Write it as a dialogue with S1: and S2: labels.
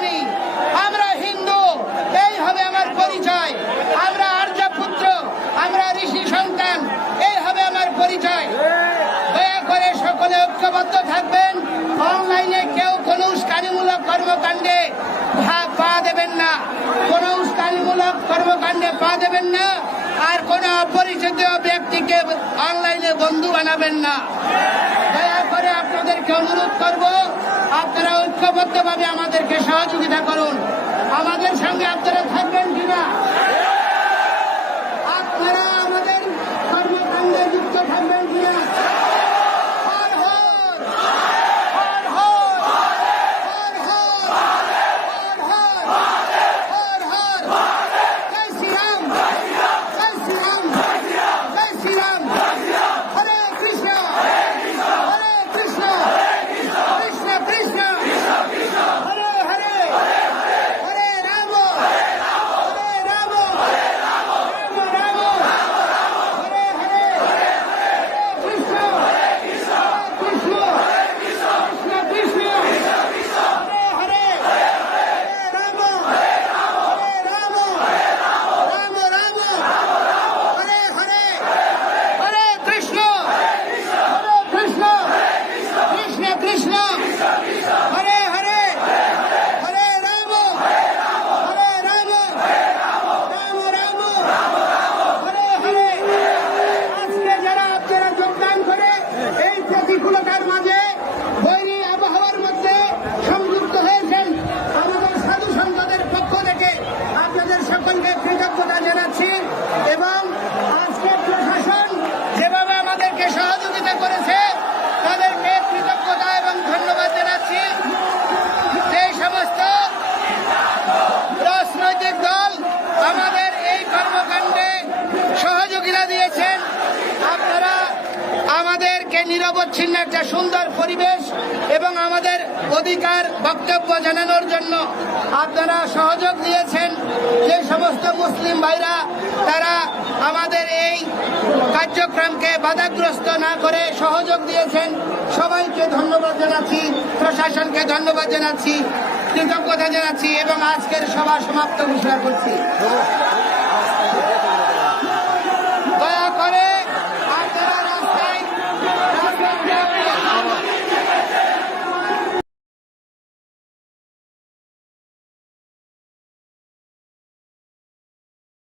S1: প্রাণী আমরা হিন্দু, এই হবে আমার পরিচয়। আমরা আর্য পুত্র, আমরা ঋষি সন্তান, এই হবে আমার পরিচয়। দয়া করে সকলে ঐক্যবদ্ধ থাকবেন। অনলাইনে কেউ কোনো উস্কানিমূলক কর্মকাণ্ডে পা দেবেন না। কোনো উস্কানিমূলক কর্মকাণ্ডে পা দেবেন না। আর কোনো অপরিচিত ব্যক্তিকে অনলাইনে বন্ধু বানাবেন না। আপনাদেরকে অনুরোধ করব আপনারা ঐক্যবদ্ধভাবে আমাদেরকে সহযোগিতা করুন। আমাদের সঙ্গে আপনারা থাকবেন। নিরবচ্ছিন্ন একটা সুন্দর পরিবেশ এবং আমাদের অধিকার, বক্তব্য জানানোর জন্য আপনারা সহযোগ দিয়েছেন। যে সমস্ত মুসলিম ভাইরা, তারা আমাদের এই কার্যক্রমকে বাধাগ্রস্ত না করে সহযোগ দিয়েছেন, সবাইকে ধন্যবাদ জানাচ্ছি, প্রশাসনকে ধন্যবাদ জানাচ্ছি, কৃতজ্ঞতা জানাচ্ছি এবং আজকের সভা সমাপ্ত ঘোষণা করছি।